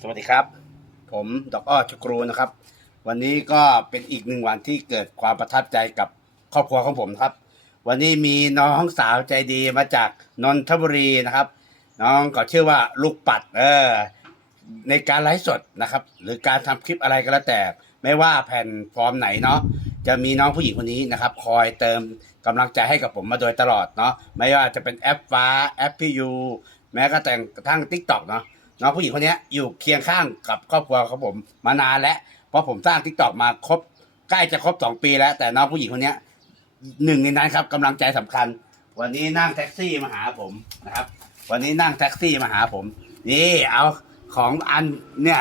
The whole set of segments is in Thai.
สวัสดีครับ ผมดอกอ้อชกรูนะครับ วันนี้ก็เป็นอีกหนึ่งวันที่เกิดความประทับใจกับครอบครัวของผมครับ วันนี้มีน้องสาวใจดีมาจากนนทบุรีนะครับ น้องก็ชื่อว่าลูกปัดเออในการไลฟ์สดนะครับ หรือการทำคลิปอะไรก็แล้วแต่ ไม่ว่าแผ่นฟอร์มไหนเนาะจะมีน้องผู้หญิงคนนี้นะครับ คอยเติมกำลังใจให้กับผมมาโดยตลอดเนาะไม่ว่าจะเป็นแอปฟ้าแอปพียูแม้กระทั่งทิกตอกเนาะ น้องผู้หญิงคนนี้อยู่เคียงข้างกับครอบครัวของผมมานานแล้วเพราะผมสร้างทิกตอกมาครบใกล้จะครบสองปีแล้ว แต่น้องผู้หญิงคนนี้หนึ่งในนั้นครับกำลังใจสำคัญ วันนี้นั่งแท็กซี่มาหาผมนะครับ วันนี้นั่งแท็กซี่มาหาผม นี่เอาของอันเนี่ย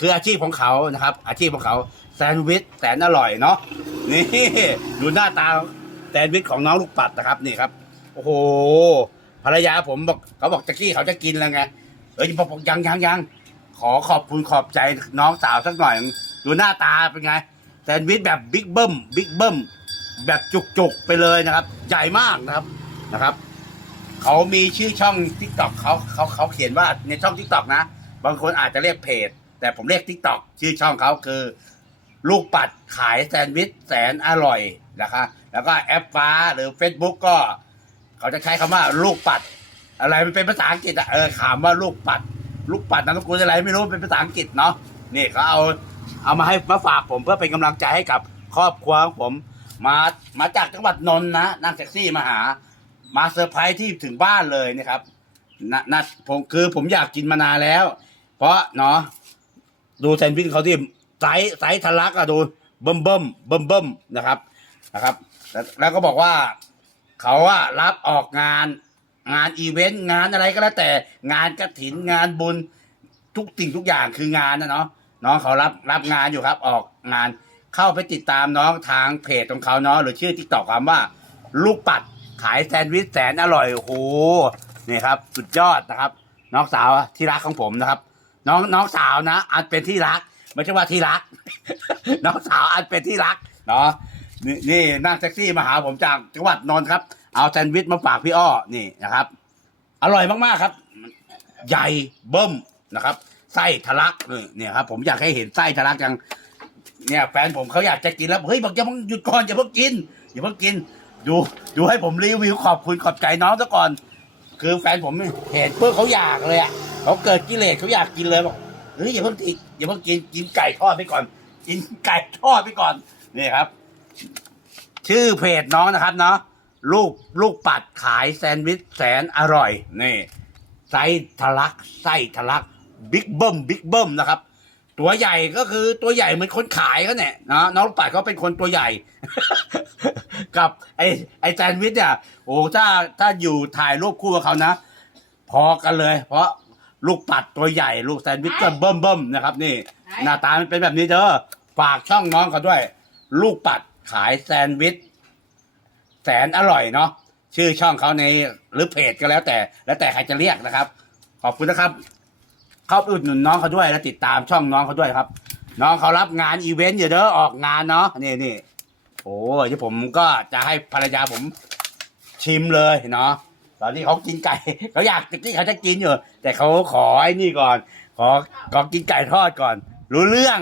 คืออาชีพของเขานะครับ อาชีพของเขาแซนด์วิชแสนอร่อยเนาะนี่ดูหน้าตาแซนด์วิชของน้องลูกปัดนะครับนี่ครับ โอ้โหภรรยาผมบอกเขาบอกจะกี้เขาจะกินแล้วไง เอ้ยบอกยังยังยังขอขอบคุณขอบใจน้องสาวสักหน่อย ดูหน้าตาเป็นไงแซนด์วิชแบบบิ๊กเบิ้มบิ๊กเบิ้มแบบจุกๆไปเลยนะครับ ใหญ่มากนะครับนะครับเขามีชื่อช่องทิกตอกเขาเขาเขาเขียนว่าในช่องทิกตอกนะ บางคนอาจจะเรียกเพจ แต่ผมเรียกทิกตอกชื่อช่องเขาคือ ลูกปัดขายแซนด์วิชแสนอร่อยนะคะ แล้วก็แอปฟ้าหรือ Facebook ก็ เขาจะใช้คำว่าลูกปัด อะไรมันเป็นภาษาอังกฤษอะเออถามว่าลูกปัด ลูกปัดนามสกุลอะไรไม่รู้เป็นภาษาอังกฤษเนาะนี่เขาเอาเอามาให้มาฝากผมเพื่อเป็นกำลังใจให้กับครอบครัวของผม มามาจากจังหวัดนนท์นะนั่งแท็กซี่มาหา มาเซอร์ไพรส์ที่ถึงบ้านเลยนะครับนะนะผมคือผมอยากกินมานานแล้ว เพราะเนาะดูแซนด์วิชเขาที่ไซส์ไซส์ทะลักอะดูเบิ่มเบิ่มเบิ่มเบิ่มนะครับนะครับแล้วแล้วก็บอกว่าเขาอะรับออกงาน งานอีเวนต์งานอะไรก็แล้วแต่งานกระถินงานบุญทุกสิ่งทุกอย่างคืองานนะเนาะน้องเขารับรับงานอยู่ครับ ออกงานเข้าไปติดตามน้องทางเพจของเขาเนาะหรือชื่อทิกตอกคำว่า ลูกปัดขายแซนด์วิชแสนอร่อยโอ้โหนี่ครับ สุดยอดนะครับ น้องสาวที่รักของผมนะครับ น้องน้องสาวนะอันเป็นที่รักไม่ใช่ว่าที่รัก น้องสาวอันเป็นที่รักเนาะนี่นี่นั่งแท็กซี่มาหาผมจากจังหวัดนนท์ครับ เอาแซนด์วิชมาฝากพี่อ้อนี่นะครับ อร่อยมากๆครับ ใหญ่เบิ้มนะครับ ไส้ทะลักเนี่ยครับ ผมอยากให้เห็นไส้ทะลักจังเนี่ยแฟนผมเขาอยากจะกินแล้วเฮ้ยบอกอย่าเพิ่งหยุดก่อนอย่าเพิ่งกินอย่าเพิ่งกิน ดูดูให้ผมรีวิวขอบคุณขอบใจน้องซะก่อน คือแฟนผมเห็นเพื่อเขาอยากเลยอะเขาเกิดกิเลสเขาอยากกินเลยบอกเฮ้ยอย่าเพิ่งติดอย่าเพิ่งกินกินไก่ทอดไปก่อน กินไก่ทอดไปก่อนนี่ครับ ชื่อเพจน้องนะครับเนาะ ลูกลูกปัดขายแซนด์วิชแสนอร่อยนี่ไส้ทะลักไส้ทะลักบิ๊กเบิ้มบิ๊กเบิ้มนะครับ ตัวใหญ่ก็คือตัวใหญ่เหมือนคนขายเขาเนี่ยนะน้องลูกปัดเขาเป็นคนตัวใหญ่ กับไอ้ไอ้แซนด์วิชเนี่ยโอ้ถ้าถ้าอยู่ถ่ายรูปคู่กับเขานะ พอกันเลย เพราะลูกปัดตัวใหญ่ ลูกแซนด์วิชก็เบิ่มเบิ่มๆนะครับ นี่ หน้าตามันเป็นแบบนี้เด้อฝากช่องน้องเขาด้วย ลูกปัดขายแซนด์วิช แสนอร่อยเนาะชื่อช่องเขาในหรือเพจก็แล้วแต่ แล้วแต่ใครจะเรียกนะครับ ขอบคุณนะครับ เข้าไปอุดหนุนน้องเขาด้วย และติดตามช่องน้องเขาด้วยครับ น้องเขารับงานอีเวนต์อยู่เด้อออกงานเนาะนี่นี่โอ้ยที่ผมก็จะให้ภรรยาผมชิมเลยเนาะตอนนี้เขากินไก่เขาอยากที่เขาจะกินอยู่ แต่เขาขอไอ้นี่ก่อน ขอขอกินไก่ทอดก่อน รู้เรื่อง